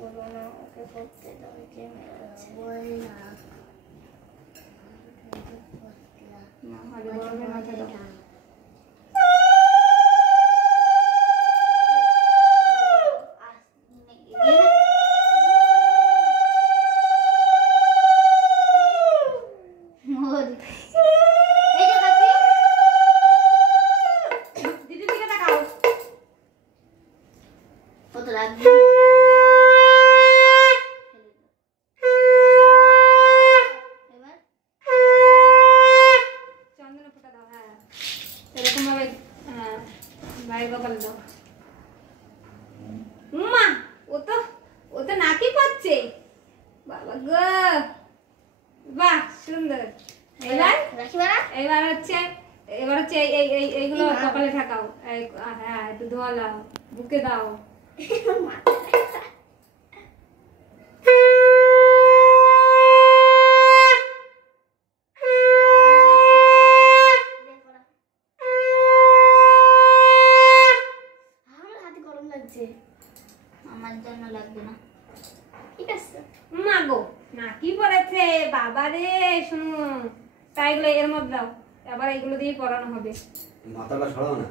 বলো না, ওকে করতে দাও, যে বল না। না হলে বলবে না দাও। এইগুলো কপালে ঠাকাও। হ্যাঁ, একটু ধোয়া লাও, বুকে দাও। আমার জন্য লাগবে না, ঠিক আছে? মা গো, না কি পড়েছে বাবা রে, শুনো তাই এগুলো এর মধ্যে দাও, আবার এগুলো দিয়ে পড়ানো হবে। মাথাটা সরাও না।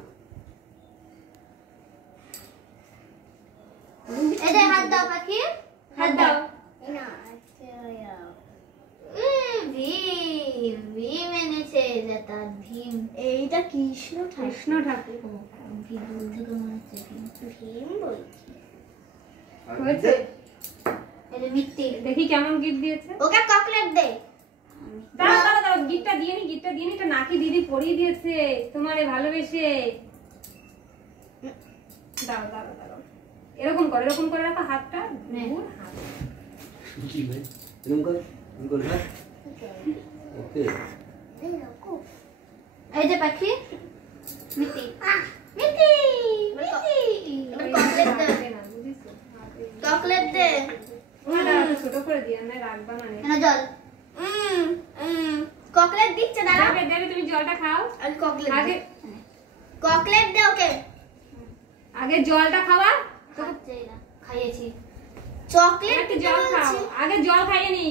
এই যে হাত দাও পাখি, হাত দাও। না আচ্ছা ভীম, ভীম এনেছে যেটা ভীম। এইটা কৃষ্ণ ঠাকুর। ভীম বলতে কেমন হচ্ছে? ভীম বলছি হয়েছে। এটা মিথ্যে। দেখি কেমন গিফট দিয়েছে। ওকে চকলেট দে। দাও দাও দাও, গিফটটা দিয়ে নি, গিফটটা দিয়ে নি। এটা নাকি দিদি পরিয়ে দিয়েছে তোমারে ভালোবেসে। দাও দাও দাও, এরকম করে রাখো হাতটা। কি ভাই এরকম কর, এরকম কর। হ্যাঁ ওকে, এই রাখো। এই যে পাখি মিটি, মিটি মিটি। এবার চকলেট দে না, বুঝিছো? চকলেট দে। ওটা ছোট করে দিয়া না, রাখবা না। না জল। চকলেট দিচ্ছে দাঁড়া। দেবে, তুমি জলটা খাও। আগে চকলেট আগে চকলেট দে ওকে। আগে জলটা খাওয়া। তো খাইয়েছি চকলেট। একটু জল খাও, আগে জল খাইয়ে নি।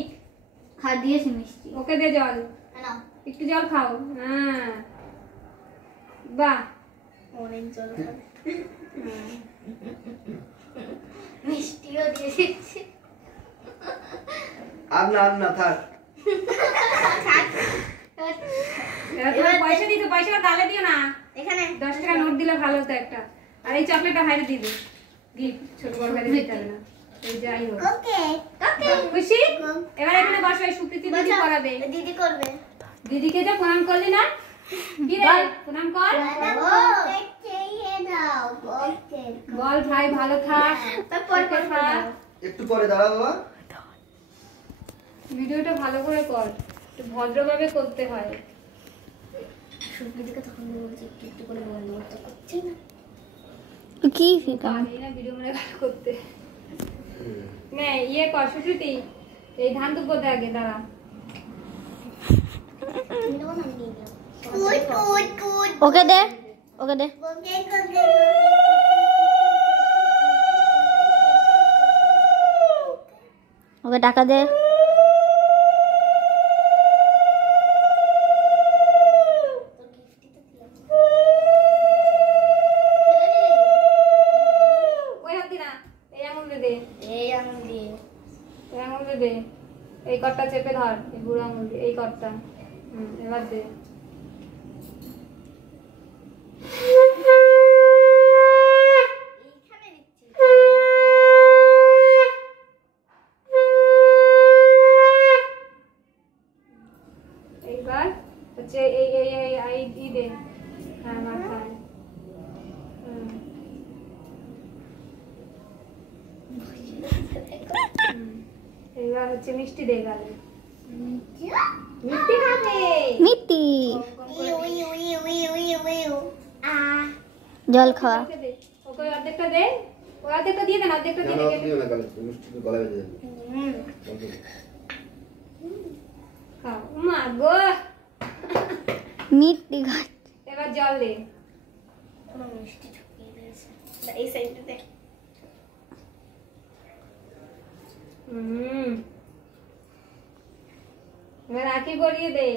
খা দিয়েছি মিষ্টি। ওকে দে জল। নাও একটু জল খাও। হ্যাঁ বাহ, অনেক জল খাবে। মিষ্টিও দিয়ে দিচ্ছি। আর না থাক। এবার পয়সা দিতে, পয়সাটা গালে দিও না। এখানে 10 টাকা নোট দিলে ভালো হতো একটা। আর এই চকলেটটা হাইরে দিবে। গিফট ছোট বড় হাইরে দিতে হবে না। এই যাই হোক। ওকে ওকে, খুশি? এবার এখানে বসো, এই সুপ্রীতি দিদি করাবে। দিদি করবে। দিদিকে যে প্রণাম করলি না, কি রে প্রণাম কর। বল ভাই ভালো থাক, তারপর কথা। একটু পরে দাঁড়া বাবা। ভিডিওটা ভালো করে কর, একটু ভদ্রভাবে করতে হয়। সুপ্রীতিকে তখন বলছি একটু করে বন্ধ করতে, করছি না। কি গালি না ভিডিও মানে ভালো করতে। নে ইয়ে কর সুপ্রীতি, এই ধান দুব্বো দে আগে, দাঁড়া। ওকে দে, ওকে দে। ওকে টাকা দে। এই কটটা চেপে ধর, এই বুড়ো আঙুল দিয়ে এই কটটা। এবার দে। এইবার হচ্ছে এই এই এই ই দে। হ্যাঁ মাথায়। এইবার হচ্ছে মিষ্টি দে গালে। মিষ্টি খাবে, মিষ্টি। জল খাওয়া। ওকে অর্ধেকটা দে, ওই অর্ধেকটা দিয়ে দেন, অর্ধেকটা দিয়ে দে। দিও না গালে, মিষ্টি গলায় বেঁধে দেবে। খাও মা গো, মিষ্টি খাচ্ছে। এবার জল দে। মিষ্টি ঢুকিয়ে দিয়েছে এই সাইডে দে। এবার রাখি পরিয়ে দে।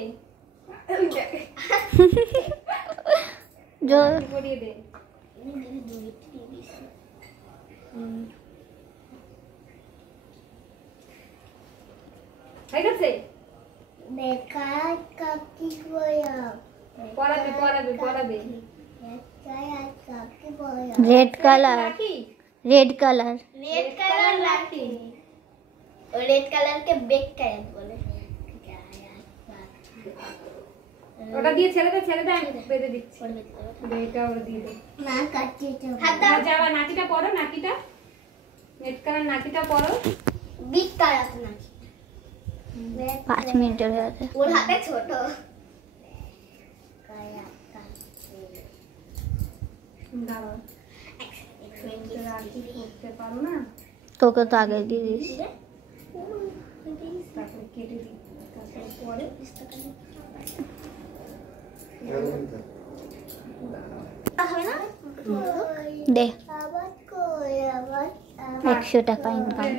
জল পরিয়ে দে। হয়ে গেছে? পরাবে পরাবে পরাবে। রেড কালার, রাখি রেড কালার। रेड कलर राखी और रेड कलर के बेक कायत बोले ওটা দিয়ে ছেড়ে দে আমি বেঁধে দিচ্ছি। এটা ওটা দিয়ে দে। ना काटे तो হাত যাওয়া নাকিটা পরো, নাকিটা রেড কালার নাকিটা পরো। बिग कायत ना 5 মিনিটের হয়ে গেছে। ওর হাতে ছোট কায়াত দাঁড়াও, রাখি করতে পারো না, তোকে তো আগে দিয়ে দিস। তারপরে কেটে দিই, তারপরে পরে হবে না দে আবার কই আবার 100 টাকা ইনকাম।